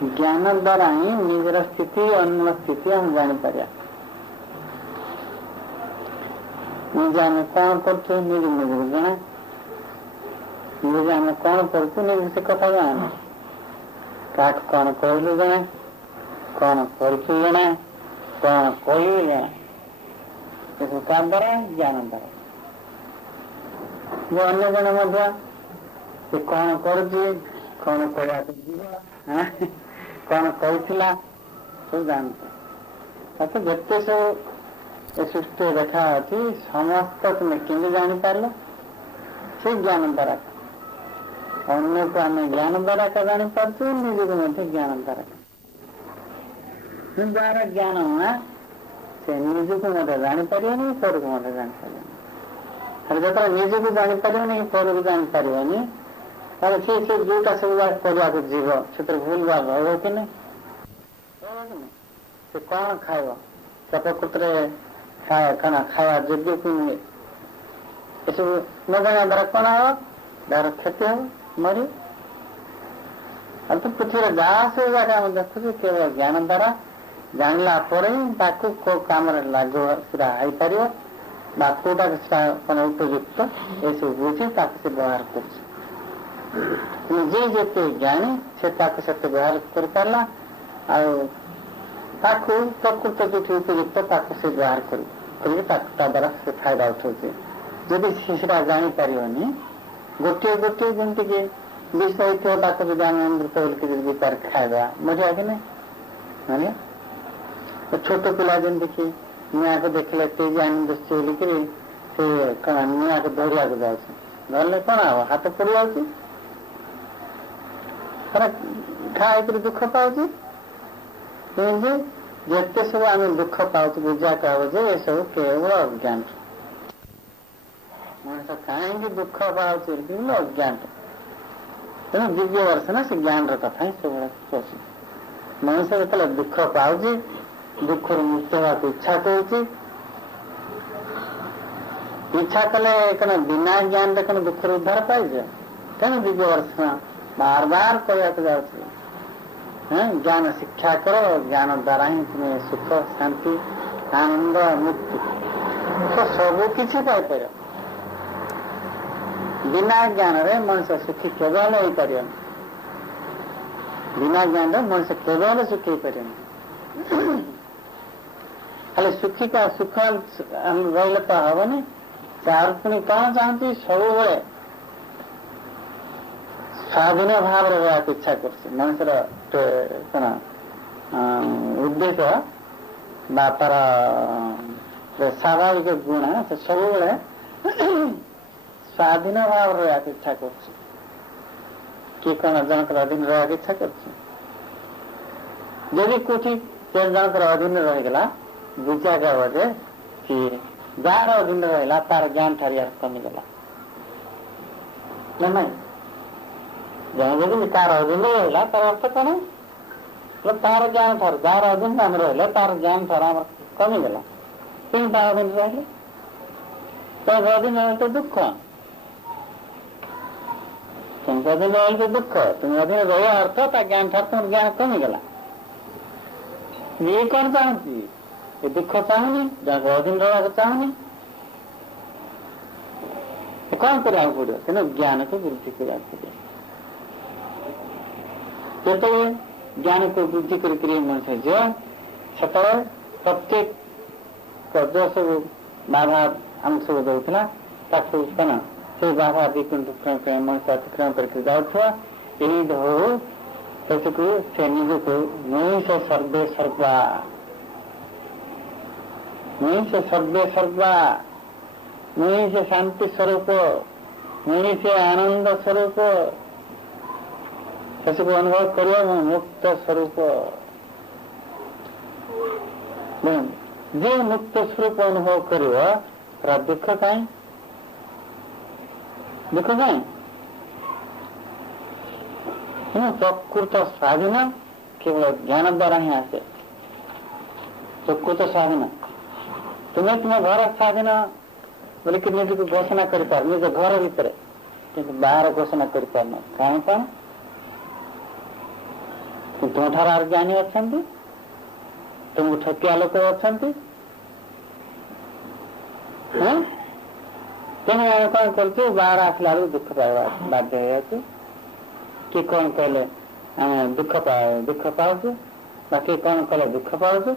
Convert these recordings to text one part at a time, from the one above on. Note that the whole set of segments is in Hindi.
ज्ञान द्वारा ही निजर स्थिति अन्य स्थिति हम जापर निजे आम कौन कर निज निज जना निजे आम कौन कर निज से कथा जाना क्या कौन कहलु जना कौन कर जना कौन कहलु जना क्या द्वारा ज्ञान द्वारा जो अन्य जन से कौन कर कौन कहवा जीव कौन कहला सब जानते जिते सब सृष्टि देखा अच्छी समस्त तुम्हें केमी जापार से ज्ञान द्वारा अन्य को आम ज्ञान द्वारा का जापार निज को ज्ञान द्वारा द्वारा ज्ञान हुआ से निज को जापर पर को जापर जो निज को जापर पर को जापर से जोटा सब करवा जीव से भूल भाव हम कि नहीं से कौन खाइब से प्रकृत खाए कण खावा योग्य कि नुहे ये सब न जाना द्वारा कौन हम द्वारा क्षति हम मरी अब तो पृथ्वी जहाँ सब जगह देखुचे केवल ज्ञान द्वारा जानला को कम लागू सीधा हो पार कौटा उपयुक्त ये सब बुझे से व्यवहार कर जे जिते ज्ञानी से व्यवहार कर पारा प्रकृत जो उपयुक्त से व्यवहार द्वारा से फायदा उठाऊे जदि सीधा जापर गोटे गोटे जमीक विष होती आम अमृत बोल पार खाइबा बढ़िया कि नहीं छोट पिला जमीक निआ को देखले तेज आनंद बोलिकी से कौन निआ को धरिया जाए कौन हम हाथ पड़ जाऊँ खाई दुख पाचे जिते सब आम दुख पाच बुझा कहे ये सब केवल अज्ञान मनुष्य कहीं दुख पाचे अज्ञान तेना दिव्य वर्ष ना से ज्ञान कथा ही सब कह मनुष्य जो दुख पाचे दुख मुक्त होगा इच्छा कर इच्छा कले कौन बिना ज्ञान कौन दुख उद्धार पाइज तेना दिव्य वर्ष बार बार कहते जाऊँ ज्ञान शिक्षा करो ज्ञान द्वारा ही तुम्हें सुख शांति आनंद मुक्ति तो सब किसी पाइपर बिना ज्ञान रे मनुष्य सुखी केवल हो पार बिना ज्ञान रे मनुष्य केवल सुखी पार खाली सुखी का सुख रही तो हेनी चार पुणी कौन चाहती सब स्वाधीन भाव रहा इच्छा कर मनुष्यर कौन उद्देश्य तार स्वाभाविक गुण से सब स्वाधीन भाव रहा इच्छा कर कौन जनक अधीन रहा इच्छा कर कौटी जनक अधीन रहीगला बुझा गया जे कि जार अधीन रहा तार ज्ञान ठार कमीगला ना जन तार अधीन रहा तार अर्थ कौन तार ज्ञान ठार जार अधीन आम रहा तार ज्ञान ठार आम कमीगला क्यों तार अधीन रहे तो अधीन रहे तो दुख तुम अधीन रहे तो दुख तुम अधीन रहा अर्थ ता ज्ञान ठार तुम ज्ञान कमीगला ये कौन चाहती ये दुख चाहूनी जहाँ अधीन रहा चाहूनी कौन करा पड़ो तेना ज्ञान को वृद्धि करा पड़े जो ज्ञान को वृद्धि कर मनुष्य जो सत प्रत्येक जो सब बाधा आम सब दूसरा कौन से बाधा अतिक्रम मनुष्य अतिक्रम करके जाऊा यही हो से निज को मनुष्य सर्वे सर्वा मनुष्य सर्वे सर्वा मनुष्य शांति स्वरूप मनुष्य आनंद स्वरूप सबको अनुभव करो मुक्त स्वरूप जो मुक्त स्वरूप अनुभव कर दुख कहीं प्रकृत स्वाधीन केवल ज्ञान द्वारा ही आसे प्रकृत स्वाधीन तुम्हें तुम्हें घर स्वाधीन बोलिक निज को घोषणा कर पार निज घर भितर कि बाहर घोषणा कर पारन कहीं कौन ତୁମଠାରୁ ଆହୁରି ଜ୍ଞାନୀ ଅଛନ୍ତି, ତୁମକୁ ଠକିଆ ଲୋକ ଅଛନ୍ତି। ତେଣୁ ଆମେ କଣ କରୁଛୁ, ବାହାର ଆସିଲା ବେଳକୁ ଦୁଃଖ ପାଇବା ବାଧ୍ୟ ହେଇଯାଉଛି। କିଏ କଣ କହିଲେ ଆମେ ଦୁଃଖ ପାଉଛୁ, ବା କିଏ କଣ କଲେ ଦୁଃଖ ପାଉଛୁ।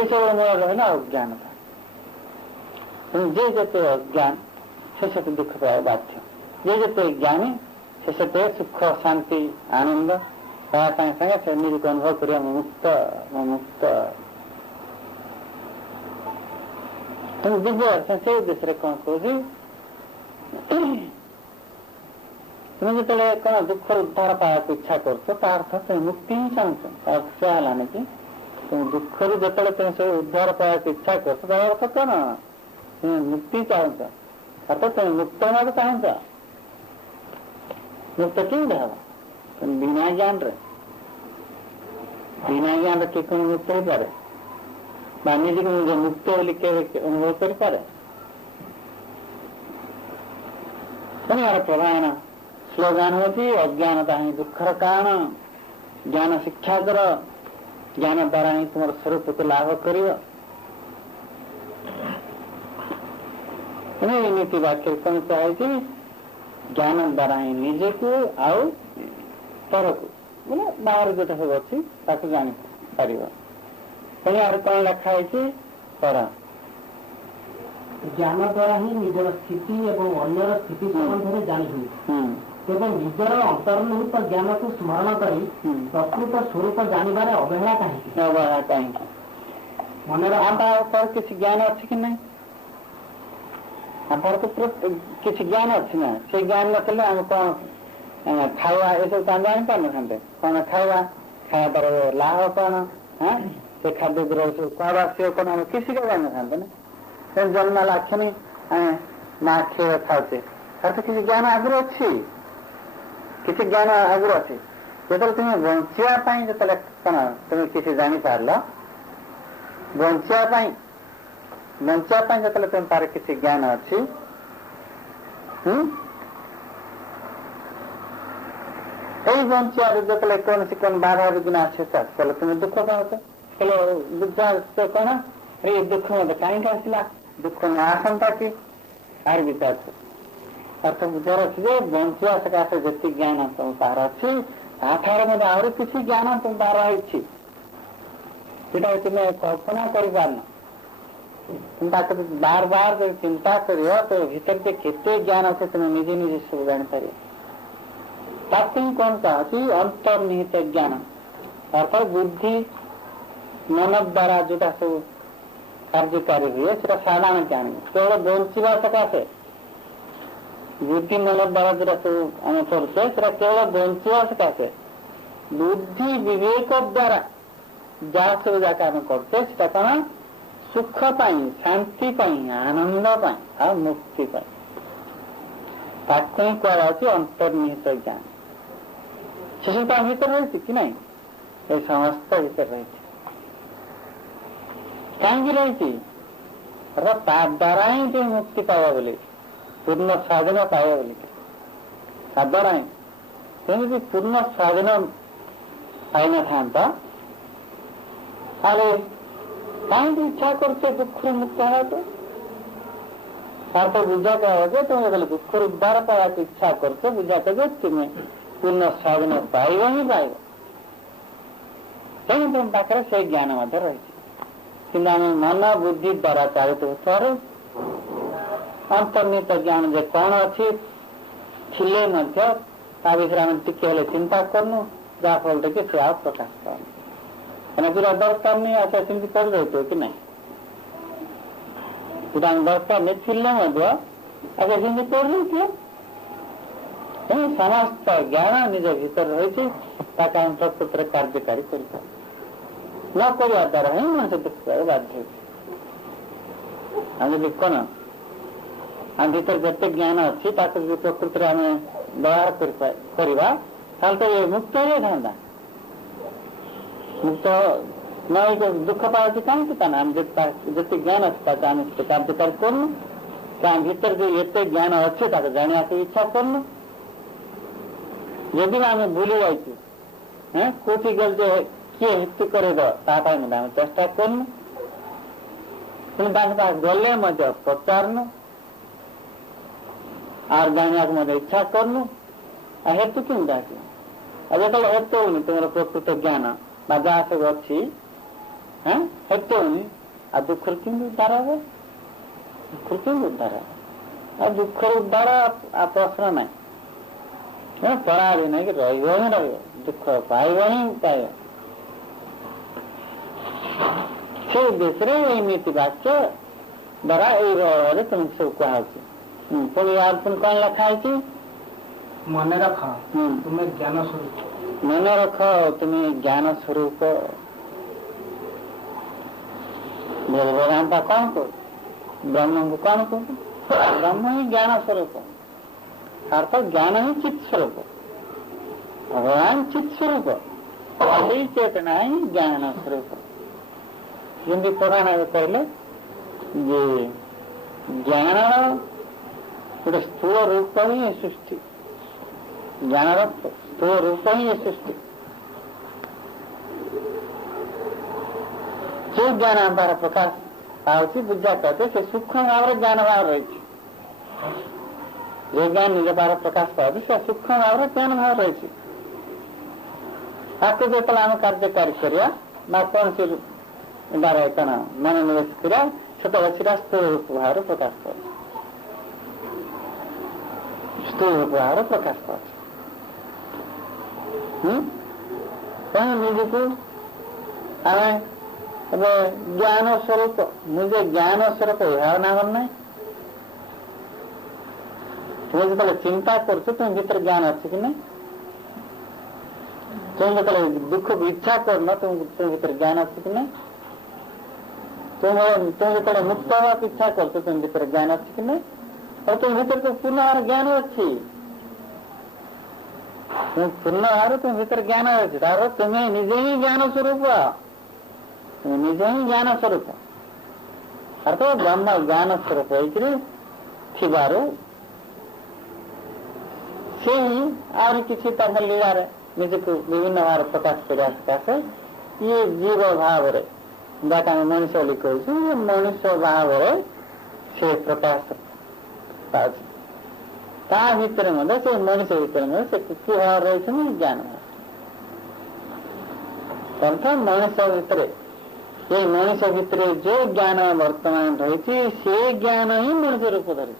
ଏସବୁ ମୂଳ ରହିଲା ଅଜ୍ଞାନତା। ତେଣୁ ଯେ ଯେତେ ଅଜ୍ଞାନ ସେ ସେତେ ଦୁଃଖ ପାଇବା ବାଧ୍ୟ। ଯେ ଯେତେ ଜ୍ଞାନୀ ସେ ସେତେ ସୁଖ, ଶାନ୍ତି, ଆନନ୍ଦ ତା ସାଙ୍ଗେ ସାଙ୍ଗେ ସେ ନିଜକୁ ଅନୁଭବ କରିବା ମୁକ୍ତ। ତେଣୁ ଦିବ୍ୟ ସେ ଦେଶରେ କଣ କହୁଛି, ତୁମେ ଯେତେବେଳେ କଣ ଦୁଃଖର ଉଦ୍ଧାର ପାଇବାକୁ ଇଚ୍ଛା କରୁଛ, ତା ଅର୍ଥ ତୁମେ ମୁକ୍ତି ହିଁ ଚାହୁଁଛ। ତା ଅର୍ଥ ସେ ହେଲାନି କି ତୁମେ ଦୁଃଖରୁ ଯେତେବେଳେ ତୁମେ ସବୁ ଉଦ୍ଧାର ପାଇବାକୁ ଇଚ୍ଛା କରୁଛ, ତା ଅର୍ଥ କଣ ତୁମେ ମୁକ୍ତି ଚାହୁଁଛ, ଅର୍ଥାତ୍ ତୁମେ ମୁକ୍ତ ହେବାକୁ ଚାହୁଁଛ। ମୁକ୍ତ କେମିତି ହବ? ବିନା ଜ୍ଞାନରେ କିଏ କଣ ମୁକ୍ତ ହେଇପାରେ ବା ନିଜକୁ ନିଜ ମୁକ୍ତ ବୋଲି କେବେ ଅନୁଭବ କରିପାରେ? ତେଣୁ ଏହାର ପ୍ରଧାନ ସ୍ଲୋଗାନ ହେଉଛି ଅଜ୍ଞାନତା ହିଁ ଦୁଃଖର କାରଣ। ଜ୍ଞାନ ଶିକ୍ଷା କର, ଜ୍ଞାନ ଦ୍ୱାରା ହିଁ ତୁମର ସ୍ୱରୂପକୁ ଲାଭ କରିବ। ତେଣୁ ଏଇ ନୀତି ବାକ୍ୟରେ କଣ କୁହାଯାଇଛି, ଜ୍ଞାନ ଦ୍ୱାରା ହିଁ ନିଜକୁ ଆଉ ପରକୁ, ମାନେ ବାହାର ଯୋଉଟା ସବୁ ଅଛି ତାକୁ ଜାଣିପାରିବ। ତେଣୁ ଏହାର କଣ ଲେଖା ହେଇଛି, ପର ଜ୍ଞାନ ଦ୍ୱାରା ହିଁ ନିଜର ସ୍ଥିତି ଏବଂ ଅନ୍ୟର ସ୍ଥିତି ସମ୍ବନ୍ଧରେ ଜାଣିହୁଏ। ତେବେ ନିଜର ଅନ୍ତର୍ନିହିତ ଜ୍ଞାନକୁ ସ୍ମରଣ କରି ପ୍ରକୃତ ସ୍ୱରୂପ ଜାଣିବାରେ ଅବହେଳା କାହିଁକି? ମନରେ ଆମ କିଛି ଜ୍ଞାନ ଅଛି କି ନାହିଁ? ଆମର ତ କିଛି ଜ୍ଞାନ ଅଛି ନା। ସେ ଜ୍ଞାନ ନଥିଲେ ଆମେ କଣ ଖାଇବା ଏସବୁ ତ ଆମେ ଜାଣିପାରୁନଥାନ୍ତେ। କଣ ଖାଇବା ତାର ଲାଭ କଣ, ସେ ଖାଦ୍ୟ ଦ୍ରବ୍ୟ ସବୁ କଣ ଆସିବ କଣ, ଆମେ କିଛି ଜାଣିନଥାନ୍ତେ ନା। ଜନ୍ମ ଲାକ୍ଷଣୀ ଆମେ ମା କ୍ଷୀର ଖାଉଛେ, ତାର ତ କିଛି ଜ୍ଞାନ ଆଗରୁ ଅଛି, କିଛି ଜ୍ଞାନ ଆଗରୁ ଅଛି। ଯେତେବେଳେ ତୁମେ ବଞ୍ଚିବା ପାଇଁ ଯେତେବେଳେ କଣ ତୁମେ କିଛି ଜାଣିପାରିଲ, ବଞ୍ଚିବା ପାଇଁ ଯେତେବେଳେ ତୁମେ ତାର କିଛି ଜ୍ଞାନ ଅଛି, ଏଇ ବଞ୍ଚିବାରେ ଯେତେବେଳେ କୌଣସି କଣ ବାଧା ବିଘ୍ନ ଆସେ, ତାହେଲେ ତୁମେ ଦୁଃଖ ପାଉଛ। ହେଲେ କଣ ଏଇ ଦୁଃଖ ମତେ କାହିଁକି ଆସିଲା, ଦୁଃଖ ନ ଆସନ୍ତା କି ଆର ବିଚାର ଅର୍ଥ ବୁଝାର ଅଛି ଯେ ବଞ୍ଚିବା ସକାଶେ ଯେତିକି ଜ୍ଞାନ ତୁମ ତାର ଅଛି, ତାଠାରୁ ମଧ୍ୟ ଆହୁରି କିଛି ଜ୍ଞାନ ତୁମ ତାର ରହିଛି, ସେଟା ତୁମେ କଳ୍ପନା କରିପାରୁନ। ତାକୁ ବାର ବାର ଯଦି ଚିନ୍ତା କରିବ ତ ଭିତରେ ଯେ କେତେ ଜ୍ଞାନ ଅଛି ତୁମେ ନିଜେ ସବୁ ଜାଣିପାରିବ। ତାକୁ ହିଁ କଣ ଚାହୁଁଛି, ଅନ୍ତର୍ନିହିତ ଜ୍ଞାନ, ଅର୍ଥାତ୍ ବୁଦ୍ଧି ମନ ଦ୍ୱାରା ଯୋଉଟା ସବୁ କାର୍ଯ୍ୟକାରୀ ହୁଏ ସେଟା ସାଧାରଣ ଜ୍ଞାନ। କେବଳ ବଞ୍ଚିବା ସକାଶେ ବୁଦ୍ଧି ମନ ଦ୍ୱାରା ଯୋଉଟା ସବୁ ଆମେ କରୁଛେ ସେଟା କେବଳ ବଞ୍ଚିବା ସକାଶେ। ବୁଦ୍ଧି ବିବେକ ଦ୍ୱାରା ଯାହା ସବୁ ଯାକ ଆମେ କରୁଛେ ସେଟା କଣ ସୁଖ ପାଇଁ, ଶାନ୍ତି ପାଇଁ, ଆନନ୍ଦ ପାଇଁ ଆଉ ମୁକ୍ତି ପାଇଁ। ତାକୁ ହିଁ କୁହାଯାଉଛି ଅନ୍ତର୍ନିହିତ ଜ୍ଞାନ। ସେସବୁ ତା ଭିତରେ ରହିଛି କି ନାହିଁ? ଏ ସମସ୍ତ ଭିତରେ ରହିଛି। କାହିଁକି ରହିଛି? ତା ଦ୍ୱାରା ହିଁ ତୁମେ ମୁକ୍ତି ପାଇବ ବୋଲି, ପୂର୍ଣ୍ଣ ସ୍ୱାଧୀନ ପାଇବ ବୋଲି। ତା ଦ୍ୱାରା ହିଁ ତୁମେ ଯଦି ପୂର୍ଣ୍ଣ ସ୍ୱାଧୀନ ପାଇନଥାନ୍ତ ତାହେଲେ କାହିଁକି ଇଚ୍ଛା କରୁଛ ଦୁଃଖରୁ ମୁକ୍ତ ହେବାକୁ? ତାର ତ ବୁଝା କହିବ ଯେ ତୁମେ ଯେତେବେଳେ ଦୁଃଖରୁ ଉଦ୍ଧାର ପାଇବାକୁ ଇଚ୍ଛା କରୁଛ, ବୁଝା ଯେ ତୁମେ ପୂର୍ଣ୍ଣ ସ୍ୱାଧୀନ ପାଇବ ହିଁ ପାଇବ। ତେଣୁ ତୁମ ପାଖରେ ସେଇ ଜ୍ଞାନ ମଧ୍ୟ ରହିଛି। କିନ୍ତୁ ଆମେ ମନ ବୁଦ୍ଧି ଦ୍ୱାରା ଚାଳିତ ହେଉଥିବାରୁ ଅନ୍ତର୍ନିହିତ ଜ୍ଞାନ ଯେ କଣ ଅଛି ଥିଲେ ମଧ୍ୟ ତା ବିଷୟରେ ଆମେ ଟିକେ ହେଲେ ଚିନ୍ତା କରୁନୁ, ଯାହାଫଳରେ କି ସେ ଆଉ ପ୍ରକାଶ ପାଉନି। କାହିଁକିନା ଯୋଉଟା ଦରକାର ନେଇ ଆଚ୍ଛା ସେମିତି କରିଦେଉଥିବ କି ନାହିଁ, ଯୋଉଟା ଆମେ ଦରକାର ନେଇ ଥିଲେ ମଧ୍ୟ ଆଚ୍ଛା ସେମିତି କରିଦେଉଥିବ। ତେଣୁ ସମସ୍ତ ଜ୍ଞାନ ନିଜ ଭିତରେ ରହିଛି, ତାକୁ ଆମେ ପ୍ରକୃତରେ କାର୍ଯ୍ୟକାରୀ କରିପାରୁ ନ କରିବା ଦ୍ୱାରା ହିଁ ମଣିଷ ଦେଖିବାକୁ ବାଧ୍ୟ ହେଉଛି। ଆମେ ଯଦି କଣ ଆମ ଭିତରେ ଯେତେ ଜ୍ଞାନ ଅଛି ତାକୁ ଯଦି ପ୍ରକୃତିରେ ଆମେ ବ୍ୟବହାର କରିବା ତାହେଲେ ତ ମୁକ୍ତ ହେଇଯାଇଥାନ୍ତା। ମୁକ୍ତ ନ ହେଇକି ଦୁଃଖ ପାଉଛି କାହିଁକି? ତାହେଲେ ଆମେ ଯେତେ ଜ୍ଞାନ ଅଛି ତାକୁ ଆମେ କାର୍ଯ୍ୟକାରୀ କରୁନୁ। ଆମ ଭିତରେ ଯୋଉ ଏତେ ଜ୍ଞାନ ଅଛି ତାକୁ ଜାଣିବାକୁ ଇଚ୍ଛା କରୁନୁ। ଯଦି ଆମେ ଭୁଲି ଯାଇଛୁ कोटि गल किए हित करे चेष्टा करनु गले पचारनु और जाना इच्छा करनु हेतु क्यों डाक जो हेतु होनी तुम प्रकृत ज्ञान जहाँ सब अच्छी हेतु होनी आ दुख क्यों उद्धार हे दुख क्यों उद्धार आ दुख उद्धार आ प्रश्न ना पढ़ाड़ी नहीं कि रही दुख पाइब ही पाइब से देश एमती वाक्य द्वारा ये तुम सब कह पुणी यार तुम कौन लिखाई मन रख तुम्हें ज्ञान स्वरूप मन रख तुम्हें ज्ञान स्वरूप वेदांत कौन को ब्रह्म को कौन को ब्रह्म ही ज्ञान स्वरूप अर्थ ज्ञान ही चित्त स्वरूप भगवान चित्त स्वरूप वही चेतना ही ज्ञान स्वरूप जमी पुराण कहले जे ज्ञान गोटे स्थूल रूप ही सृष्टि ज्ञान स्थूल रूप ही सृष्टि जो ज्ञान हमारा प्रकाश पाँच बुझा कहते से सूक्ष्म भाव ज्ञान भाव रही जो ज्ञान निज पार प्रकाश पाते से सूक्ष्म भाव ज्ञान भाव रही आपको जो आम कार्यकारी करा कौन सी द्वारा कण मनोनिवेश करा छोट बच्चा स्थूल रूप भाव प्रकाश पाए स्थूल रूप भाव प्रकाश पाए निजी आम ज्ञान स्वरूप मुझे ज्ञान स्वरूप यह नाम ना तुम जो चिंता कर तुम भीतर ज्ञान अच्छे कि नहीं तुम जो दुख इच्छा करना तुम भीतर ज्ञान अच्छे कि नहीं तुम जो मुक्त हवा इच्छा कर तुम भीतर ज्ञान अच्छे कि नहीं और तुम भीतर तो पूर्ण ज्ञान अच्छी पूर्ण तुम भीतर ज्ञान अच्छी तुम्हें निजे ही ज्ञान स्वरूप निजे ही ज्ञान स्वरूप अर्थात ब्रह्म ज्ञान स्वरूप हो से ही और किसी लीला निजको विभिन्न भाव प्रकाश करने सकाशे ये जीव भाव मनुष्य कहूँ मनुष्य भाव से प्रकाश ता भीतर से मनुष्य भीतर से कि भाव रही ज्ञान भाव अर्थात मनुष्य भीतर ये मनुष्य भीतर जो ज्ञान वर्तमान रही से ज्ञान ही मनुष्य रूप धरी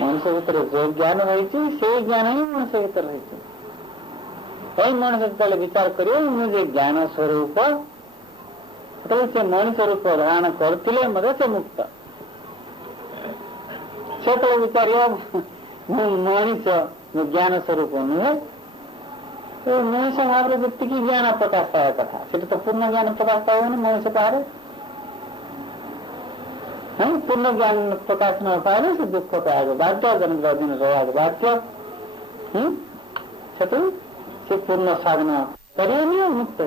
मनुष्य भीतर जो ज्ञान रही से ज्ञान ही मनुष्य भीतर रही मनुष्य जो विचार कर मुझे ज्ञान स्वरूप से मनुष्य रूप धारण करते से मुक्त से विचार मनुष्य ज्ञान स्वरूप नुहे तो मनुष्य भाव जी ज्ञान प्रकाश पाया कथा से तो पूर्ण ज्ञान प्रकाश पाए मनुष्य पारे पूर्ण ज्ञान प्रकाश न पाए से दुख पाएगा बाध्य जन्म दिन रहा बाध्य से पूर्ण साधना करेनी मुक्त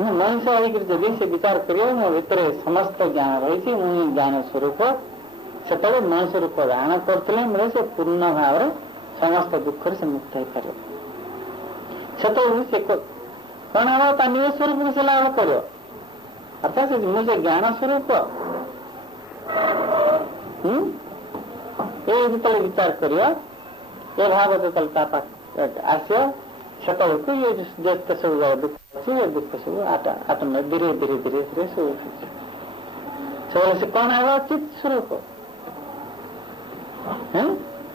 मनुष्य जदि से विचार करिए मो भीतर समस्त ज्ञान रही मुझे ज्ञान स्वरूप से मनुष्य रूप धारण करते से पूर्ण भाव समस्त दुख से मुक्त हो पार से कौन हम निज स्वरूप से लाभ कर अर्थात मुझे ज्ञान स्वरूप ये जो विचार कर भाव जो आसो से ये जिते सब दुख अच्छे ये दुख सब आत्म धीरे धीरे धीरे धीरे सब से कौन है चित्त स्वरूप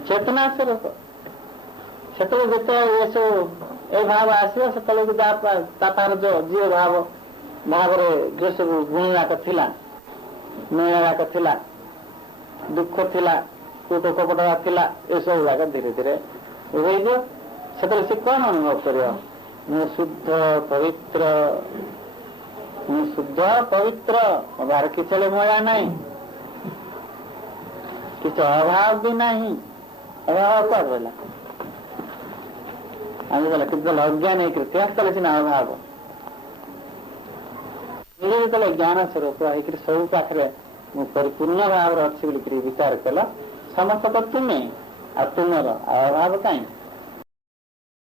चेतना स्वरूप से जिते ये सब ए भाव आसो से जो जीव भाव भाव जो सब गुण जाक थिला मेल जाक थिला दुख थिला कूट कपटा थिला ये सब जाक धीरे धीरे रही से कौन अनुभव कर शुद्ध पवित्र बाहर किसी मजा नहीं किसी अभाव भी नहीं अभाव क्या बोला आम कि अज्ञान होते सीना अभाव निजे ज्ञान स्वरूप सब पाखे परिपूर्ण भाव अच्छी बोल विचार कल समस्त तो तुम्हें ଆଉ ତୁମର ଆଉ ଅଭାବ କାହିଁ?